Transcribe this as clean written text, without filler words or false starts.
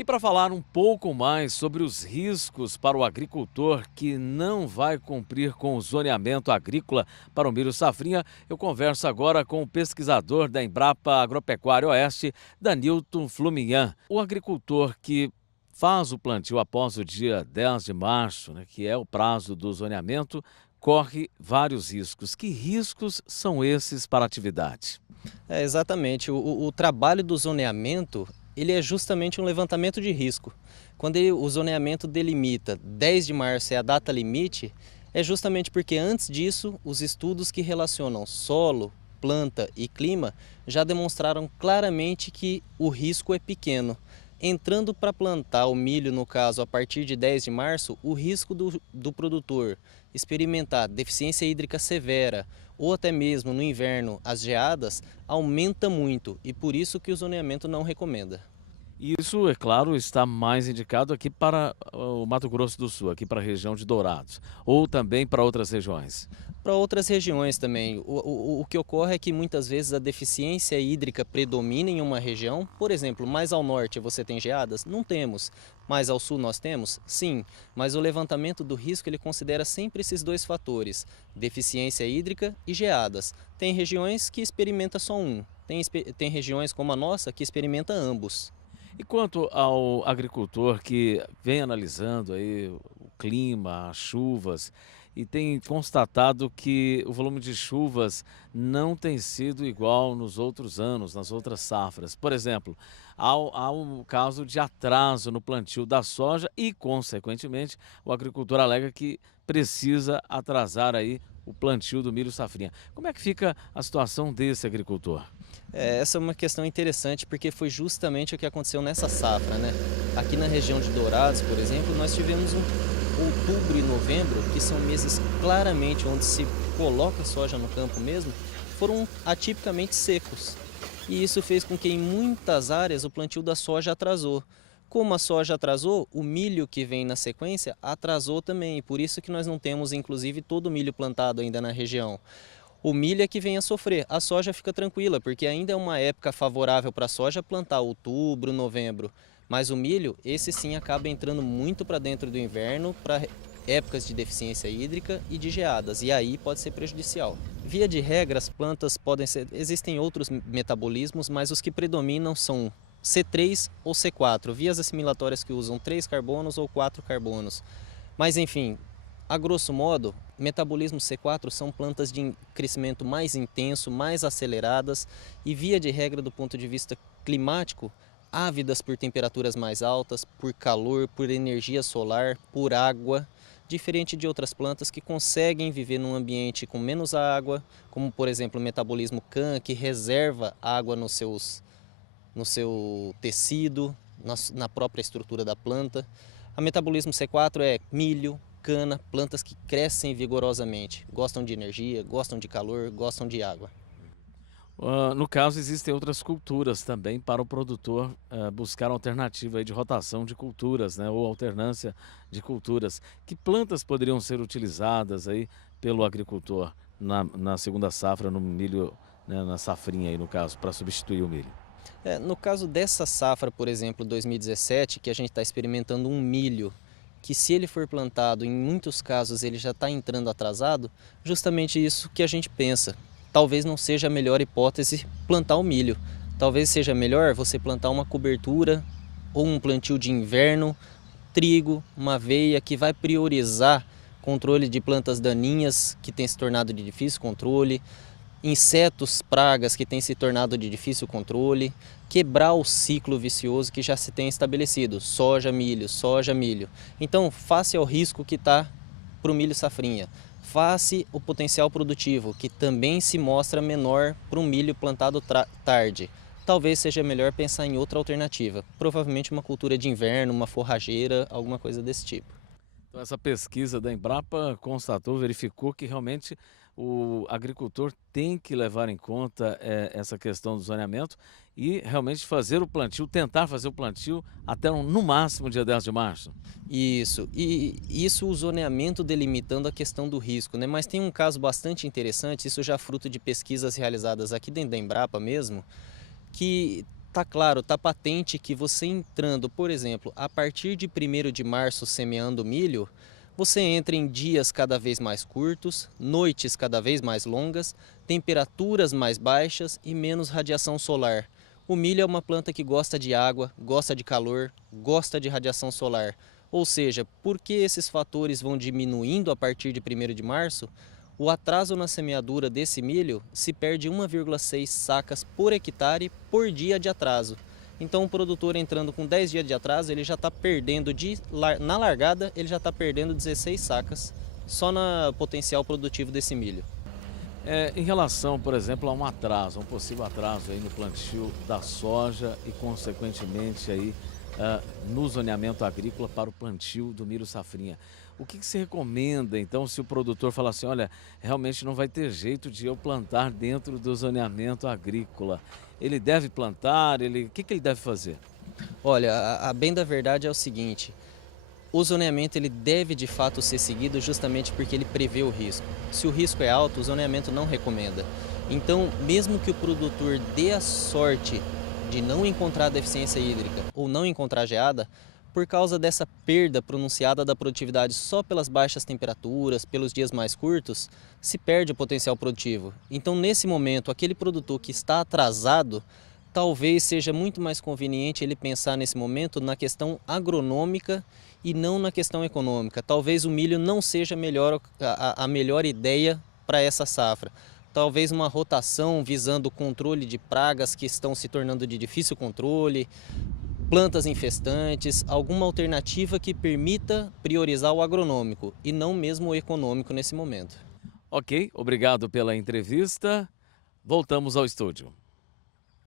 E para falar um pouco mais sobre os riscos para o agricultor que não vai cumprir com o zoneamento agrícola para o milho safrinha, eu converso agora com o pesquisador da Embrapa Agropecuária Oeste, Danilton Fluminhan. O agricultor que faz o plantio após o dia 10 de março, né, que é o prazo do zoneamento, corre vários riscos. Que riscos são esses para a atividade? Exatamente. O trabalho do zoneamento, ele é justamente um levantamento de risco. Quando o zoneamento delimita 10 de março é a data limite, é justamente porque antes disso, os estudos que relacionam solo, planta e clima já demonstraram claramente que o risco é pequeno. Entrando para plantar o milho, no caso, a partir de 10 de março, o risco do produtor experimentar deficiência hídrica severa ou até mesmo no inverno as geadas aumenta muito e por isso que o zoneamento não recomenda. Isso, é claro, está mais indicado aqui para o Mato Grosso do Sul, aqui para a região de Dourados, ou também para outras regiões. Para outras regiões também, o que ocorre é que muitas vezes a deficiência hídrica predomina em uma região. Por exemplo, mais ao norte você tem geadas? Não temos. Mais ao sul nós temos? Sim, mas o levantamento do risco ele considera sempre esses dois fatores, deficiência hídrica e geadas. Tem regiões que experimenta só um, tem regiões como a nossa que experimenta ambos. E quanto ao agricultor que vem analisando aí o clima, as chuvas, e tem constatado que o volume de chuvas não tem sido igual nos outros anos, nas outras safras. Por exemplo, há um caso de atraso no plantio da soja e, consequentemente, o agricultor alega que precisa atrasar aí o plantio do milho safrinha. Como é que fica a situação desse agricultor? Essa é uma questão interessante porque foi justamente o que aconteceu nessa safra, né? Aqui na região de Dourados, por exemplo, nós tivemos um outubro e novembro, que são meses claramente onde se coloca soja no campo mesmo, foram atipicamente secos. E isso fez com que em muitas áreas o plantio da soja atrasou. Como a soja atrasou, o milho que vem na sequência atrasou também, e por isso que nós não temos inclusive todo o milho plantado ainda na região. O milho é que vem a sofrer, a soja fica tranquila, porque ainda é uma época favorável para a soja plantar outubro, novembro. Mas o milho, esse sim acaba entrando muito para dentro do inverno, para épocas de deficiência hídrica e de geadas, e aí pode ser prejudicial. Via de regra, as plantas podem ser, existem outros metabolismos, mas os que predominam são C3 ou C4, vias assimilatórias que usam 3 carbonos ou 4 carbonos. Mas enfim, a grosso modo, metabolismo C4 são plantas de crescimento mais intenso, mais aceleradas e, via de regra, do ponto de vista climático, ávidas por temperaturas mais altas, por calor, por energia solar, por água, diferente de outras plantas que conseguem viver num ambiente com menos água, como por exemplo o metabolismo CAN, que reserva água no seu tecido, na própria estrutura da planta. A metabolismo C4 é milho, cana, plantas que crescem vigorosamente, gostam de energia, gostam de calor, gostam de água. No caso, existem outras culturas também para o produtor buscar alternativa aí de rotação de culturas, né, ou alternância de culturas. Que plantas poderiam ser utilizadas aí pelo agricultor na segunda safra, no milho, né, na safrinha aí no caso, para substituir o milho? No caso dessa safra, por exemplo, 2017, que a gente está experimentando um milho, que se ele for plantado, em muitos casos ele já está entrando atrasado, justamente isso que a gente pensa. Talvez não seja a melhor hipótese plantar o milho. Talvez seja melhor você plantar uma cobertura ou um plantio de inverno, trigo, uma aveia, que vai priorizar controle de plantas daninhas que tem se tornado de difícil controle, insetos, pragas que têm se tornado de difícil controle, quebrar o ciclo vicioso que já se tem estabelecido, soja, milho, soja, milho. Então, face ao risco que está para o milho safrinha, face o potencial produtivo, que também se mostra menor para um milho plantado tarde. Talvez seja melhor pensar em outra alternativa, provavelmente uma cultura de inverno, uma forrageira, alguma coisa desse tipo. Então, essa pesquisa da Embrapa constatou, verificou que realmente o agricultor tem que levar em conta essa questão do zoneamento e realmente fazer o plantio, tentar fazer o plantio até no máximo dia 10 de março. Isso, e isso o zoneamento delimitando a questão do risco, né? Mas tem um caso bastante interessante, isso já fruto de pesquisas realizadas aqui dentro da Embrapa mesmo, que Tá claro, tá patente que você entrando, por exemplo, a partir de 1º de março semeando milho, você entra em dias cada vez mais curtos, noites cada vez mais longas, temperaturas mais baixas e menos radiação solar. O milho é uma planta que gosta de água, gosta de calor, gosta de radiação solar. Ou seja, porque esses fatores vão diminuindo a partir de 1º de março, o atraso na semeadura desse milho se perde 1,6 sacas por hectare por dia de atraso. Então o produtor entrando com 10 dias de atraso, ele já está perdendo, na largada, ele já está perdendo 16 sacas só no potencial produtivo desse milho. Em relação, por exemplo, a um atraso, um possível atraso aí no plantio da soja e, consequentemente, aí, no zoneamento agrícola para o plantio do milho safrinha. O que você recomenda, então, se o produtor falar assim, olha, realmente não vai ter jeito de eu plantar dentro do zoneamento agrícola? Ele deve plantar, o que ele deve fazer? Olha, a bem da verdade é o seguinte, o zoneamento ele deve de fato ser seguido justamente porque ele prevê o risco. Se o risco é alto, o zoneamento não recomenda. Então, mesmo que o produtor dê a sorte de não encontrar deficiência hídrica ou não encontrar geada, por causa dessa perda pronunciada da produtividade só pelas baixas temperaturas, pelos dias mais curtos, se perde o potencial produtivo. Então, nesse momento, aquele produtor que está atrasado, talvez seja muito mais conveniente ele pensar nesse momento na questão agronômica e não na questão econômica. Talvez o milho não seja a melhor ideia para essa safra. Talvez uma rotação visando o controle de pragas que estão se tornando de difícil controle, plantas infestantes, alguma alternativa que permita priorizar o agronômico e não mesmo o econômico nesse momento. Ok, obrigado pela entrevista. Voltamos ao estúdio.